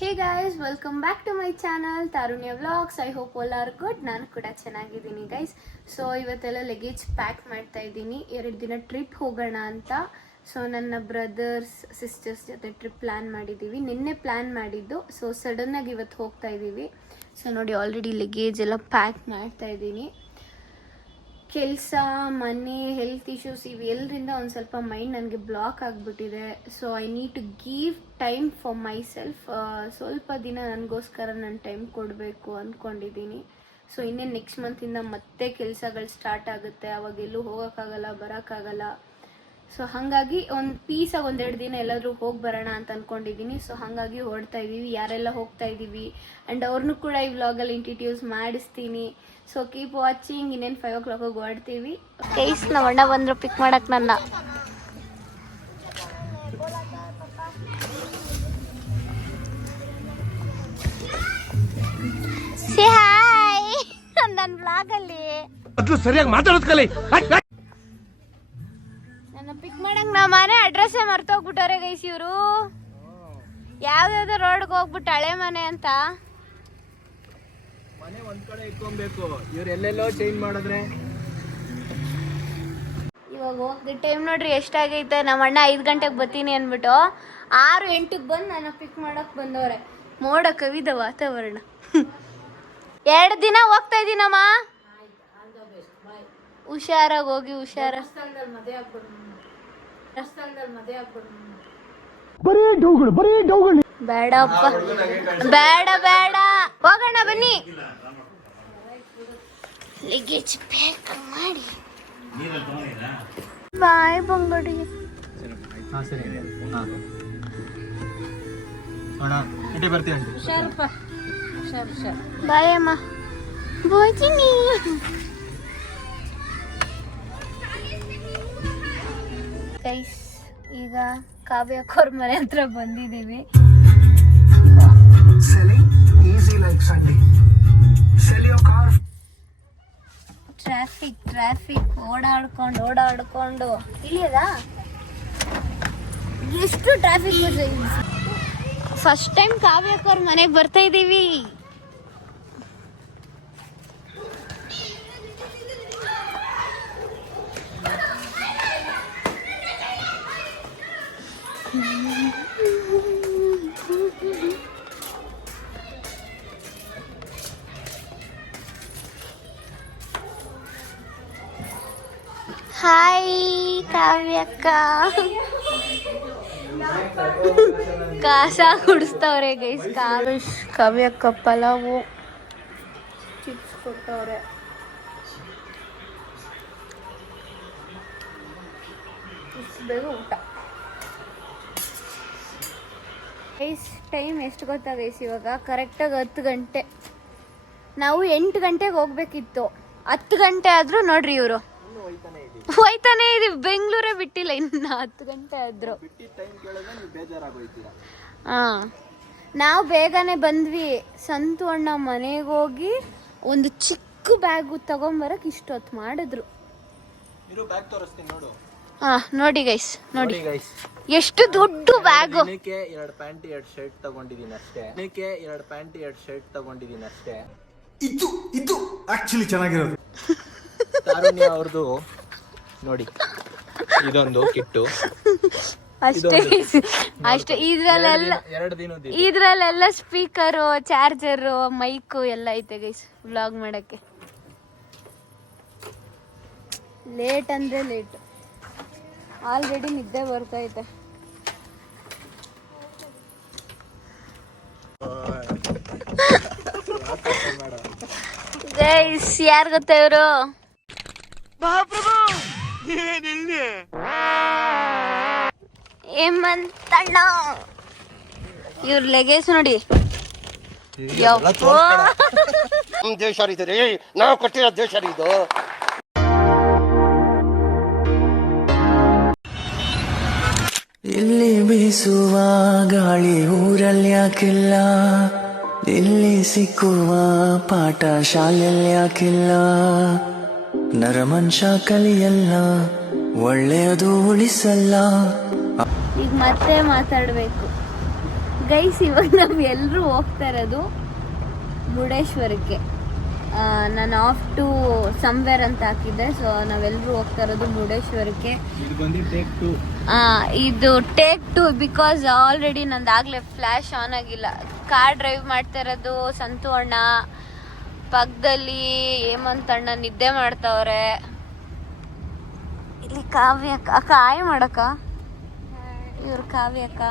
Hey guys, welcome back to my channel Tarunya vlogs. I hope all are good. ನಾನು ಕೂಡ ಚೆನ್ನಾಗಿದ್ದೀನಿ guys. So ಇವತ್ತೆಲ್ಲ luggage pack ಮಾಡ್ತಾ ಇದ್ದೀನಿ. 2 ದಿನ ಟ್ರಿಪ್ ಹೋಗೋಣ ಅಂತ. ಸೊ ನನ್ನ ಬ್ರದರ್ಸ್ ಸಿಸ್ಟರ್ಸ್ ಜೊತೆ ಟ್ರಿಪ್ ಪ್ಲ್ಯಾನ್ ಮಾಡಿದ್ದೀವಿ. ನಿನ್ನೆ ಪ್ಲ್ಯಾನ್ ಮಾಡಿದ್ದು. ಸೊ ಸಡನ್ನಾಗಿ ಇವತ್ತು ಹೋಗ್ತಾ ಇದ್ದೀವಿ. ಸೊ ನೋಡಿ, ಆಲ್ರೆಡಿ ಲಗೇಜ್ ಎಲ್ಲ ಪ್ಯಾಕ್ ಮಾಡ್ತಾ ಇದ್ದೀನಿ. ಕೆಲಸ, ಮನೆ, ಹೆಲ್ತ್ ಇಶ್ಯೂಸ್ ಇವೆಲ್ಲರಿಂದ ಒಂದು ಸ್ವಲ್ಪ ಮೈಂಡ್ ನನಗೆ ಬ್ಲಾಕ್ ಆಗಿಬಿಟ್ಟಿದೆ. So I need to give time for myself. ಸ್ವಲ್ಪ ದಿನ ನನಗೋಸ್ಕರ ನಾನು ಟೈಮ್ ಕೊಡಬೇಕು ಅಂದ್ಕೊಂಡಿದ್ದೀನಿ. ಸೊ ಇನ್ನೇನು ನೆಕ್ಸ್ಟ್ ಮಂತಿಂದ ಮತ್ತೆ ಕೆಲಸಗಳು ಸ್ಟಾರ್ಟ್ ಆಗುತ್ತೆ. ಅವಾಗೆಲ್ಲೂ ಹೋಗೋಕ್ಕಾಗಲ್ಲ, ಬರೋಕ್ಕಾಗಲ್ಲ. ಸೊ ಹಾಗಾಗಿ ಒಂದು ಪೀಸಾಗಿ 1-2 ದಿನ ಎಲ್ಲಾದರೂ ಹೋಗಿ ಬರೋಣ ಅಂತ ಅಂದ್ಕೊಂಡಿದ್ದೀನಿ. ಸೊ ಹಾಗಾಗಿ ಹೊರಡ್ತಾ ಇದ್ದೀವಿ. ಯಾರೆಲ್ಲ ಹೋಗ್ತಾ ಇದ್ದೀವಿ ಆ್ಯಂಡ್ ಅವ್ರನ್ನೂ ಕೂಡ ಈ ವ್ಲಾಗಲ್ಲಿ ಇಂಟ್ರಡ್ಯೂಸ್ ಮಾಡಿಸ್ತೀನಿ. So keep watching. ಇನ್ನೇನು 5 o'clock ಹೊರಡ್ತೀವಿ. ಕೈಸ್ ನಮ್ಮ ಅಣ್ಣ ಬಂದರು ಪಿಕ್ ಮಾಡಕ್ಕೆ ನನ್ನ. ಸೇ ಹಾಯ್ ನನ್ನ ವ್ಲಾಗಲ್ಲಿ ಸರಿಯಾಗಿ ಮಾತಾಡೋದು ಕಲಿ. ನನ್ನ ಪಿಕ್ ಮಾಡಂಗ್ ನಮ್ಮ ಮನೆ ಅಡ್ರೆಸ್ಸೇ ಮರ್ತೋಗ್ಬಿಟ್ಟಾರೆ ಗೈಸ್ ಇವರು. ಯಾವ್ದಾವ್ದೋ ರೋಡ್ಗೆ ಹೋಗ್ಬಿಟ್ಟು ಹಳೆ ಮನೆ ಅಂತ. ಮನೆ ಒಂದ್ ಕಡೆ ಇಟ್ಕೊಬೇಕು, ಇವ್ರು ಎಲ್ಲೆಲ್ಲೋ ಚೇಂಜ್ ಮಾಡಿದ್ರೆ. ಇವಾಗ ಹೋಗಿ ಟೈಮ್ ನೋಡ್ರಿ ಎಷ್ಟಾಗೈತೆ. ನಮ್ಮ ಅಣ್ಣ 5 ಗಂಟೆಗೆ ಬರ್ತೀನಿ ಅಂದ್ಬಿಟ್ಟು 6-8ಕ್ಕೆ ಬಂದು ನನ್ನ ಪಿಕ್ ಮಾಡಕ್ ಬಂದವ್ರೆ. ಮೋಡ ಕವಿದ ವಾತಾವರಣ. 2 ದಿನ ಹೋಗ್ತಾ ಇದ್ದೀನಮ್ಮ. ಹುಷಾರಾಗಿ ಹೋಗಿ, ಹುಷಾರ. ಬೇಡಪ್ಪ, ಬೇಡ ಬೇಡ, ಹೋಗೋಣ ಬನ್ನಿ. ಲಗೇಜ್ ಪ್ಯಾಕ್ ಮಾಡಿ ಬಾಯ್ ಬಂಗಡಿ. ಬಾಯ್ ಅಮ್ಮ, ಬೋಯ್ತೀನಿ. ಗೈಸ್, ಈಗ ಕಾವ್ಯಕ್ಕವ್ರ ಮನೆ ಹತ್ರ ಬಂದಿದ್ದೀವಿ. ಟ್ರಾಫಿಕ್ ಓಡಾಡ್ಕೊಂಡು ಇಳಿಯದ ಎಷ್ಟು ಟ್ರಾಫಿಕ್. ಫಸ್ಟ್ ಟೈಮ್ ಕಾವ್ಯಕ್ಕವ್ರ ಮನೆಗೆ ಬರ್ತಾ ಇದ್ದೀವಿ. ಹಾಯ್ ಕಾವ್ಯಕ್ಕ. ಕಾಸ ಕುಡಿಸ್ತವ್ರೆ ಗೈಸ್. ಕಾವ್ಯಕ್ಕ ಪಲಾವು, ಚಿಪ್ಸ್ ಕೊಟ್ಟವ್ರೆ. ಇಷ್ಟು ಬೇಗ ಊಟ. ಗೈಸ್ ಟೈಮ್ ಎಷ್ಟು ಗೊತ್ತಾ ಗೈಸ್? ಇವಾಗ ಕರೆಕ್ಟಾಗಿ 10 ಗಂಟೆ. ನಾವು 8 ಗಂಟೆಗೆ ಹೋಗ್ಬೇಕಿತ್ತು. 10 ಗಂಟೆ ಆದರೂ ನೋಡ್ರಿ ಇವರು ಹೋಯ್ತಾನೆ ಇದೀವಿ. ಬೆಂಗಳೂರೇ ಬಿಟ್ಟಿಲ್ಲ ಇನ್ನು. 10 ಗಂಟೆ ಆದ್ರು. ನಾವು ಬೇಗನೆ ಬಂದ್ವಿ. ಸಂತು ಅಣ್ಣ ಮನೆಗೆ ಹೋಗಿ ಒಂದು ಚಿಕ್ಕ ಬ್ಯಾಗ್ ತಗೊಂಬರಕ್ ಇಷ್ಟೊತ್ತು ಮಾಡಿದ್ರು. ನೋಡಿ ಗೈಸ್, ನೋಡಿ ಎಷ್ಟು ದೊಡ್ಡ ಬ್ಯಾಗು. 2 ಪ್ಯಾಂಟ್ 2 ಶರ್ಟ್ ತಗೊಂಡಿದ್ದೀನಿ ಅಷ್ಟೇ. ಇದು ಆಕ್ಚುಲಿ ಚೆನ್ನಾಗಿರೋದು. ತಾರುಣ್ಯ ಅವ್ರದ್ದು ನೋಡಿ, ಇದೊಂದು ಕಿಟ್ಟು ಅಷ್ಟೇ. ಇದ್ರಲ್ಲೆಲ್ಲ ಸ್ಪೀಕರು, ಚಾರ್ಜರು, ಮೈಕು ಎಲ್ಲ ಐತೆ ಗೈಸ್ ವ್ಲಾಗ್ ಮಾಡಕ್ಕೆ. ಲೇಟ್ ಅಂದ್ರೆ ಲೇಟ್. ಆಲ್ರೆಡಿ ನಿದ್ದೆ ಬರ್ತೈತೆ. ಗೈಸ್ ಯಾರು ಗೊತ್ತಾ ಇವರು? ಹೇಮಂತಣ್ಣ. ಇವ್ರ ಲಗೇಜ್ ನೋಡಿ. ದೇಶ ನಾವು ಕೊಟ್ಟಿರೋ ದೇಶ ಇದು. ಇಲ್ಲಿ ಬೀಸುವ ಗಾಳಿ ಊರಲ್ಲಿ ಯಾಕಿಲ್ಲ, ಇಲ್ಲಿ ಸಿಕ್ಕುವ ಪಾಠ ಶಾಲೆಯಲ್ಲಿ ಯಾಕಿಲ್ಲ, ನರಮನುಷ್ಯ ಕಲಿಯಲ್ಲ, ಒಳ್ಳೆಯದು ಉಳಿಸಲ್ಲ. ಈಗ ಮತ್ತೆ ಮಾತಾಡ್ಬೇಕು. ಗೈಸ್ ಇವಾಗ ನಾವು ಎಲ್ಲರೂ ಹೋಗ್ತಾ ಇರೋದು ಮುರುಡೇಶ್ವರಕ್ಕೆ. ನಾನು ಆಫ್ ಟು ಸಮ್ವೇರ್ ಅಂತ ಹಾಕಿದ್ದೆ. ಸೊ ನಾವೆಲ್ಲರೂ ಹೋಗ್ತಾ ಇರೋದು ಮುರುಡೇಶ್ವರಕ್ಕೆ. ಇದು ಟೇಕ್ 2 ಬಿಕಾಸ್ ಆಲ್ರೆಡಿ ನಂದಾಗಲೇ ಫ್ಲ್ಯಾಶ್ ಆನ್ ಆಗಿಲ್ಲ. ಕಾರ್ ಡ್ರೈವ್ ಮಾಡ್ತಾ ಇರೋದು ಸಂತು ಅಣ್ಣ, ಪಕ್ಕದಲ್ಲಿ ಹೇಮಂತ್ ಅಣ್ಣ ನಿದ್ದೆ ಮಾಡ್ತಾವ್ರೆ. ಇಲ್ಲಿ ಕಾವ್ಯ ಅಕ್ಕ ಆಯ್ ಮಾಡಕ್ಕ, ಇವ್ರು ಕಾವ್ಯ ಅಕ್ಕ.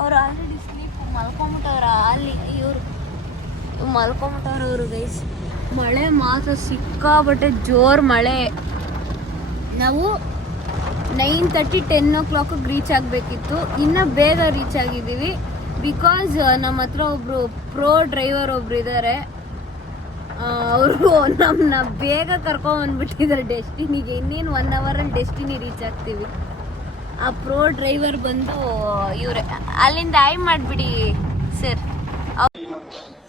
ಅವ್ರು ಆಲ್ರೆಡಿ ಸ್ಲೀಪ್ ಮಲ್ಕೊಂಬಿಟ್ಟವ್ರ. ಅಲ್ಲಿ ಇವರು ಮಲ್ಕೊಂಬಿಟ್ಟವ್ರ ಅವರು ಗೈಸ್. ಮಳೆ ಮಾತ್ರ ಸಿಕ್ಕಾಬಟ್ಟೆ ಜೋರು ಮಳೆ. ನಾವು 9:30 10 o'clock ರೀಚ್ ಆಗಬೇಕಿತ್ತು. ಇನ್ನೂ ಬೇಗ ರೀಚ್ ಆಗಿದ್ದೀವಿ ಬಿಕಾಸ್ ನಮ್ಮ ಹತ್ರ ಒಬ್ರು ಪ್ರೋ ಡ್ರೈವರ್ ಒಬ್ರು ಇದ್ದಾರೆ. ಅವರು ನಮ್ಮನ್ನ ಬೇಗ ಕರ್ಕೊಂಡ್ಬಂದ್ಬಿಟ್ಟಿದ್ದಾರೆ ಡೆಸ್ಟಿನಿಗೆ. ಇನ್ನೇನು 1 ಅವರಲ್ಲಿ ಡೆಸ್ಟಿನಿ ರೀಚ್ ಆಗ್ತೀವಿ. ಆ ಪ್ರೋ ಡ್ರೈವರ್ ಬಂದು ಇವರೇ. ಅಲ್ಲಿಂದ ಆಯ್ ಮಾಡಿಬಿಡಿ ಸರ್.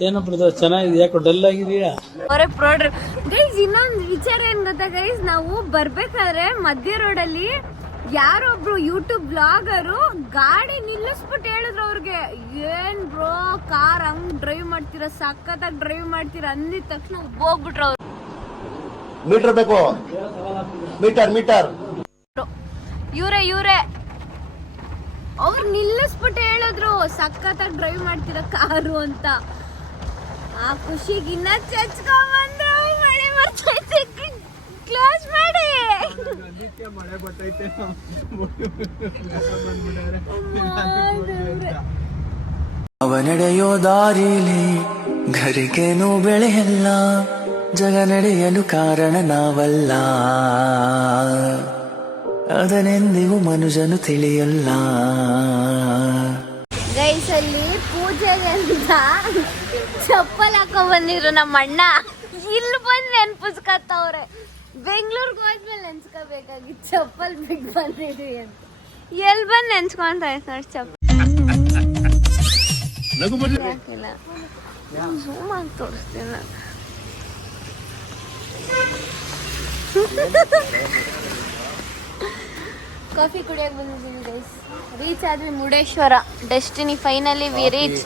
ಏನಪ್ಪ ಚೆನ್ನಾಗಿದೆ, ಯಾಕೋ ಡಲ್ ಆಗಿದೆಯಾ? ಅವರೇ ಪ್ರೋ ಡ್ರೈವರ್. ಗೈಸ್ ಇನ್ನೊಂದು ವಿಚಾರ ಏನ್ ಗೊತ್ತಾ ಗೈಸ್, ನಾವು ಬರ್ಬೇಕಾದ್ರೆ ಮಧ್ಯ ರೋಡಲ್ಲಿ ಯಾರೊಬ್ರು ಯೂಟ್ಯೂಬ್ ಬ್ಲಾಗರು ಗಾಡಿ ನಿಲ್ಲಿಸ್ಬಿಟ್ಟು ಹೇಳಿದ್ರು ಅವ್ರಿಗೆ, ಏನ್ ಬ್ರೋ ಕಾರ್ ಹಂಗ್ ಡ್ರೈವ್ ಮಾಡ್ತೀರಾ, ಸಖತ್ತಾಗಿ ಡ್ರೈವ್ ಮಾಡ್ತೀರಾ ಅಂದಿದ ತಕ್ಷಣ ಹೋಗ್ಬಿಟ್ರು ಅವ್ರು. ಮೀಟರ್ ಬೇಕು, ಮೀಟರ್ ಇವ್ರೆ ಅವ್ರು ನಿಲ್ಲಿಸ್ಬಿಟ್ಟು ಹೇಳಿದ್ರು ಸಖತ್ತಾಗಿ ಡ್ರೈವ್ ಮಾಡ್ತೀರಾ ಕಾರು ಅಂತ. ಆ ಖುಷಿಗೆ ಇನ್ನ ಚಚ್ಕೊಂಡ್ಬಂದ್ರು. ಮಳೆ ಬರ್ತೈತೆ, ಕ್ಲೋಸ್ ಮಾಡಿ. ಮಳೆ ಬರ್ತೈತೆ. ಅವ ನಡೆಯೋ ದಾರಿಲಿ ಘರಿಗೇನು ಬೆಳೆಯಲ್ಲ, ಜಗ ನಡೆಯಲು ಕಾರಣ ನಾವಲ್ಲ, ಅದನೆಂದಿಗೂ ಮನುಜನು ತಿಳಿಯಲ್ಲ. ಗೈಸ್ ಅಲ್ಲಿ ಪೂಜೆಗೆ ಅಂತ ಚಪ್ಪಲ್ ಹಾಕೊಂಡ್ ಬಂದಿದ್ರು ನಮ್ಮ ಅಣ್ಣ. ಇಲ್ಲಿ ಬಂದು ನೆನ್ಪಿಸ್ಕತ್ತವ್ರೆ. ಬೆಂಗ್ಳೂರ್ಗೆ ಹೋದ್ಮೇಲೆ ನೆನ್ಸ್ಕೋಬೇಕಾಗಿತ್ತು ಚಪ್ಪಲ್ ಬಿಗ್ ಬಂದಿದ್ವಿ ಅಂತ. ಎಲ್ಲಿ ಬಂದು ನೆನ್ಸ್ಕೊಂತ ಆಯ್ತು ನೋಡಿ ಚಪ್ಪಲ್. ಯಾಕಿಲ್ಲ ಝೂಮ್ ಆಗಿ ತೋರಿಸ್ತೀನಿ ನಾನು. ಕಾಫಿ ಕುಡಿಯೋಕೆ ಬಂದಿದ್ದೀವಿ ಗೈಸ್. ರೀಚ್ ಆದ್ವಿ Murudeshwar destiny. Finally we reach.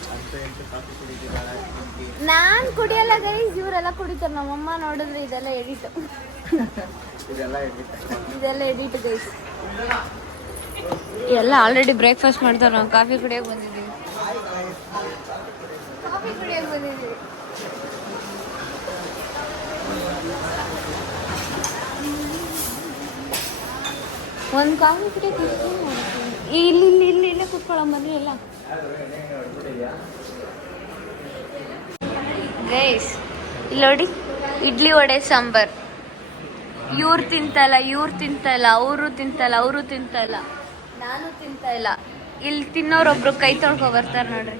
ನಾನ್ ಕುಡಿಯಲ್ಲ ಗೈಸ್, ಇವರೆಲ್ಲ ಕುಡಿತಾರೆ. ನಮ್ಮಮ್ಮ ನೋಡಿದ್ರೆ ಇದೆಲ್ಲ ಎಡಿಟ್ ಗೈಸ್. ಎಲ್ಲ ಆಲ್ರೆಡಿ ಬ್ರೇಕ್ಫಾಸ್ಟ್ ಮಾಡ್ತಾರೆ. ನಾವು ಕಾಫಿ ಕುಡಿಯೋಕೆ ಬಂದಿದ್ದೀವಿ. ಒಂದು ಕಾಫಿ ಕುಡಿಯೋಕೆ ಇಲ್ಲೇ ಕುತ್ಕೊಳ್ಳೋಂಬಂದ್ರೆ ಎಲ್ಲ. ಗೈಸ್ ಇಲ್ಲಿ ನೋಡಿ, ಇಡ್ಲಿ ವಡೆ ಸಾಂಬಾರ್. ಇವ್ರು ತಿಂತಲ್ಲ, ಅವರು ತಿಂತಲ್ಲ, ನಾನು ತಿಂತಾ ಇಲ್ಲ. ಇಲ್ಲಿ ತಿನ್ನೋರೊಬ್ರು ಕೈ ತೊಳ್ಕೊ ಬರ್ತಾರೆ ನೋಡ್ರಿ.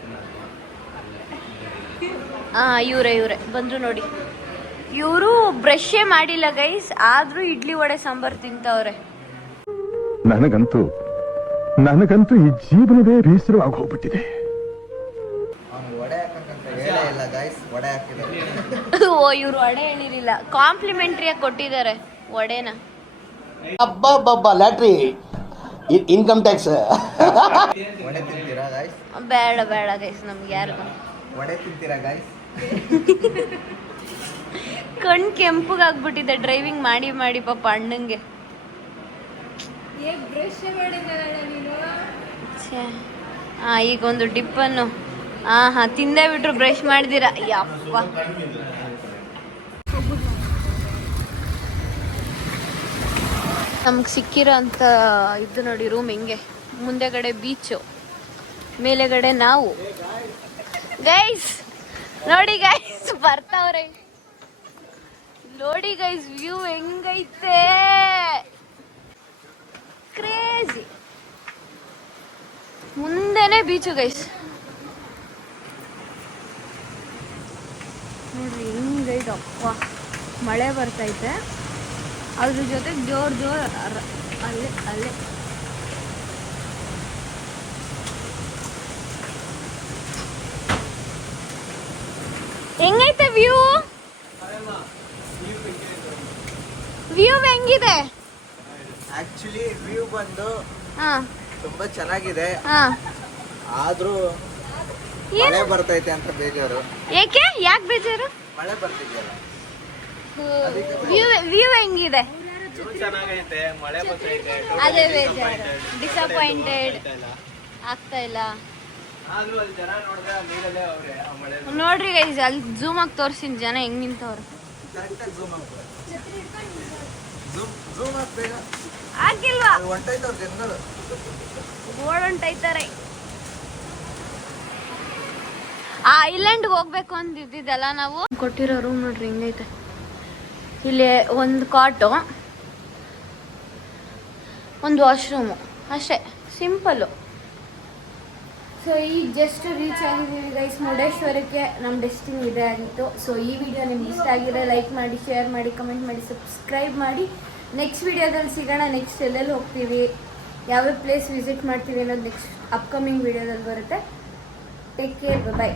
ಇವರೇ ಬಂದ್ರು ನೋಡಿ. ಇವರು ಬ್ರಷೇ ಮಾಡಿಲ್ಲ ಗೈಸ್, ಆದ್ರೂ ಇಡ್ಲಿ ವಡೆ ಸಾಂಬಾರ್ ತಿಂತವ್ರೆ. ನನಗಂತೂ ಈ ಜೀವನವೇ ಬೇಸರವಾಗಿ ಹೋಗ್ಬಿಟ್ಟಿದೆ. ಓ ಇವ್ರು ವಡೆ ಹೇಳಿರಲಿಲ್ಲ, ಕಾಂಪ್ಲಿಮೆಂಟ್ರಿಯಾಗಿ ಕೊಟ್ಟಿದ್ದಾರೆ ವಡೆನ. ಅಬ್ಬಬ್ಬಬ್ಬ ಲ್ಯಾಟ್ರಿ ಇನ್ಕಮ್ ಟ್ಯಾಕ್ಸ್. ಬೇಡ ಗೈಸ್, ನಮ್ಗೆ ಯಾರು ಕಣ್ ಕೆಂಪಗಾಗ್ಬಿಟ್ಟಿದೆ ಡ್ರೈವಿಂಗ್ ಮಾಡಿ ಪಾಪ ಅಣ್ಣಂಗೆ. ಈಗ ಒಂದು ಡಿಪ್ಪನ್ನು ತಿಂದೇ ಬಿಟ್ರು ಬ್ರಷ್ ಮಾಡಿದಿರ. ಯಪ್ಪ ನಮ್ಗೆ ಸಿಕ್ಕಿರೋ ಅಂತ ಇದು ನೋಡಿ ರೂಮ್ ಹಿಂಗೆ. ಮುಂದೆಗಡೆ ಬೀಚು, ಮೇಲೆಗಡೆ ನಾವು. ಗೈಸ್ ನೋಡಿ ಗೈಸ್ ಬರ್ತಾವ್ರೆ. ನೋಡಿ ಗೈಸ್ ವ್ಯೂ ಹೆಂಗೈತೆ, ಕ್ರೇಜಿ. ಮುಂದೆನೆ ಬೀಚು ಗೈಸ್. ನೋಡ್ರಿ ಹೆಂಗೈತೆ. ಅಪ್ಪ ಮಳೆ ಬರ್ತೈತೆ, ಅದ್ರ ಜೊತೆ ಜೋರ್ ಅಲ್ಲೇ ಹೆಂಗೈತೆ ವ್ಯೂ ಹೆಂಗಿದೆ? ಆಕ್ಚುಲಿ ವ್ಯೂ ಬಂದು ತುಂಬಾ ಚೆನ್ನಾಗಿದೆ. ಆದ್ರೂ ಮಳೆ ಬರ್ತೈತೆ ಅಂತ ಬೇಜಾರು. ಯಾಕೆ ಯಾಕೆ ಬೇಜಾರು? ಮಳೆ ಬರ್ತಿದ್ಯಲ್ಲ. ವ್ಯೂ ಹೆಂಗಿದೆ? ಚೆನ್ನಾಗೈತೆ, ಮಳೆ ಬರ್ತೈತೆ. ಅದೇ ಬೇಜಾರು, ಡಿಸಪಾಯಿಂಟೆಡ್ ಆಗ್ತಾ ಇಲ್ಲ. ಆದ್ರೂ ಅಲ್ಲಿ ಜನ ನೋಡಿದ್ರೆ ನೀರಲ್ಲೇ ಅವ್ರೆ ಆ ಮಳೆ. ನೋಡ್ರಿ ಗೈಸ್, ಅಲ್ಲಿ ಝೂಮ್ ಆಗಿ ತೋರಿಸಿನ ಜನ ಹೆಂಗ್ ನಿಂತವ್ರು. ಕರೆಕ್ಟಾಗಿ ಝೂಮ್ ಆಗ್ತದೆ. ಝೂಮ್ ಆಗ್ಬೇಡ. ಆಗಿಲ್ವಾ? ಹೊಂಟೈತವ್ರ ಜನಗಳು. ಓಡೊಂಟೈತಾರೆ. ಆ ಐಲ್ಯಾಂಡ್ಗೆ ಹೋಗ್ಬೇಕು ಅಂತಿದ್ದಲ್ಲ ನಾವು. ಕೊಟ್ಟಿರೋ ರೂಮ್ ನೋಡ್ರಿ ಹಿಂಗೈತೆ. ಇಲ್ಲಿ ಒಂದು ಕಾಟು, ಒಂದು ವಾಶ್ರೂಮು, ಅಷ್ಟೇ, ಸಿಂಪಲ್ಲು. ಸೊ ಈಗ ಜಸ್ಟ್ ರೀಚ್ ಆಗಿದ್ದೀವಿ ಗೈಸ್ ಮುರುಡೇಶ್ವರಕ್ಕೆ. ನಮ್ಮ ಡೆಸ್ಟಿನಿ ಇದೇ ಆಗಿತ್ತು. ಸೊ ಈ ವಿಡಿಯೋ ನಿಮ್ಗೆ ಇಷ್ಟ ಆಗಿದ್ರೆ ಲೈಕ್ ಮಾಡಿ, ಶೇರ್ ಮಾಡಿ, ಕಮೆಂಟ್ ಮಾಡಿ, ಸಬ್ಸ್ಕ್ರೈಬ್ ಮಾಡಿ. ನೆಕ್ಸ್ಟ್ ವಿಡಿಯೋದಲ್ಲಿ ಸಿಗೋಣ. ನೆಕ್ಸ್ಟ್ ಎಲ್ಲೆಲ್ಲಿ ಹೋಗ್ತೀವಿ, ಯಾವ್ಯಾವ ಪ್ಲೇಸ್ ವಿಸಿಟ್ ಮಾಡ್ತೀವಿ ಅನ್ನೋದು ನೆಕ್ಸ್ಟ್ ಅಪ್ಕಮಿಂಗ್ ವಿಡಿಯೋದಲ್ಲಿ ಬರುತ್ತೆ. Take care, by.